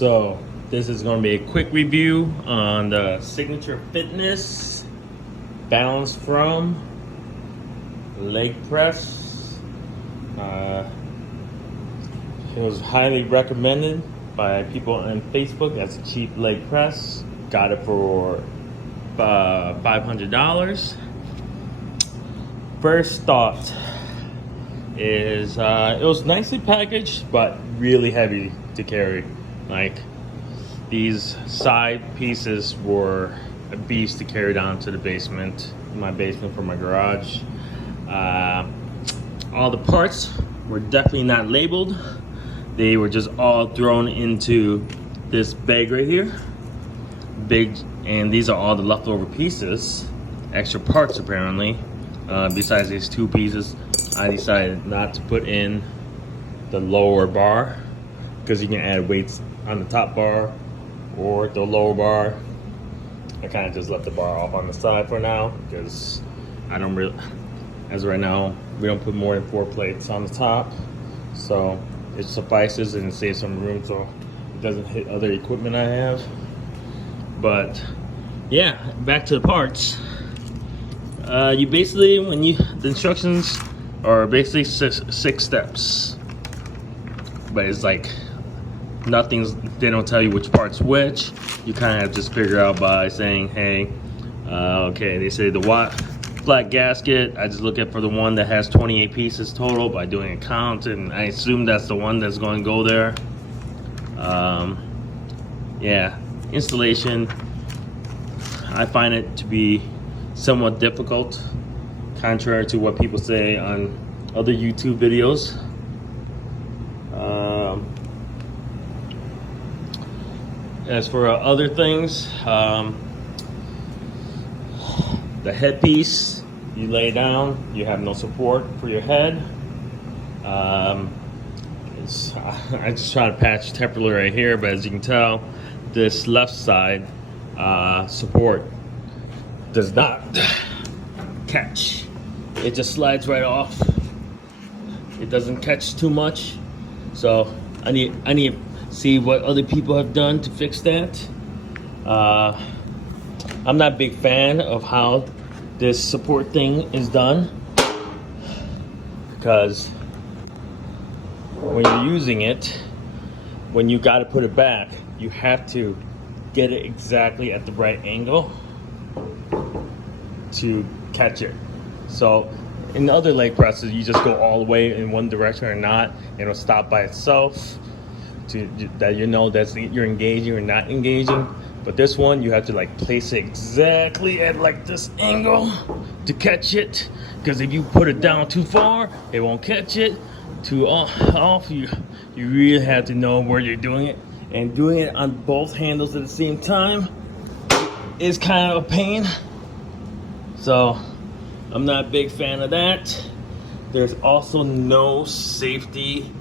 So this is going to be a quick review on the Signature Fitness Balancefrom leg press. It was highly recommended by people on Facebook as a cheap leg press. Got it for $500. First thought is it was nicely packaged, but really heavy to carry. Like, these side pieces were a beast to carry down to the basement, my basement from my garage. All the parts were definitely not labeled. They were just all thrown into this bag right here. Big, and these are all the leftover pieces, extra parts apparently. Besides these two pieces, I decided not to put in the lower bar because you can add weights on the top bar or the lower bar. I kind of just left the bar off on the side for now because I don't really, as of right now, we don't put more than 4 plates on the top, so it suffices and it saves some room so it doesn't hit other equipment I have. But yeah, back to the parts. You basically, the instructions are basically six steps, but it's like they don't tell you which part's which. You kind of just figure out by saying, hey, okay, they say the flat gasket, I just look at for the one that has 28 pieces total by doing a count, and I assume that's the one that's going to go there. Yeah, installation, I find it to be somewhat difficult, contrary to what people say on other YouTube videos. As for other things, the headpiece, you lay down, you have no support for your head. I just try to patch temporarily right here, but as you can tell, this left side support does not catch. It just slides right off. It doesn't catch too much, so I need to see what other people have done to fix that. I'm not a big fan of how this support thing is done, because when you're using it, when you got to put it back, you have to get it exactly at the right angle to catch it. So in other leg presses, you just go all the way in one direction or not, and it'll stop by itself, that you know that you're engaging or not engaging. But this one, you have to like place it exactly at like this angle to catch it, because if you put it down too far, it won't catch it. Too off, you really have to know where you're doing it, and doing it on both handles at the same time is kind of a pain. So I'm not a big fan of that. There's also no safety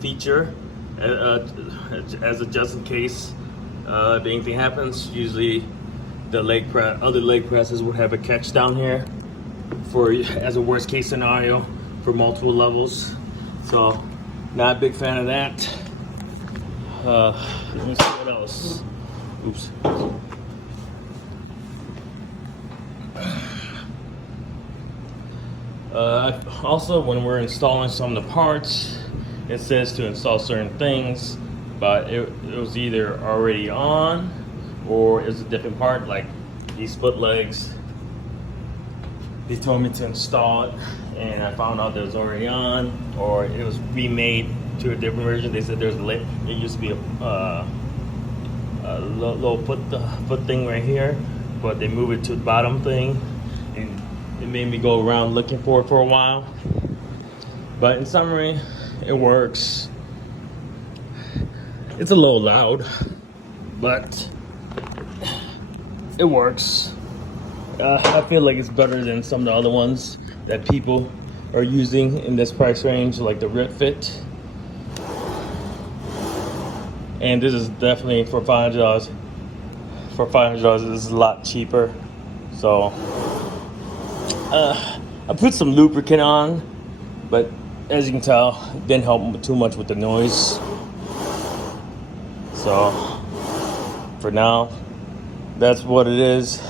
feature as a just in case if anything happens. Usually the other leg presses would have a catch down here as a worst case scenario for multiple levels. So not a big fan of that. Let me see what else. Oops. Also, when we're installing some of the parts, it says to install certain things, but it was either already on or it's a different part. Like these foot legs, they told me to install it, and I found out that it was already on, or it was remade to a different version. They said there used to be a little foot thing right here, but they moved it to the bottom thing, and it made me go around looking for it for a while. But in summary, it works. It's a little loud, but it works. I feel like it's better than some of the other ones that people are using in this price range, like the Rip Fit. And this is definitely for $500. For $500, this is a lot cheaper. So I put some lubricant on, but as you can tell, it didn't help too much with the noise. So for now, that's what it is.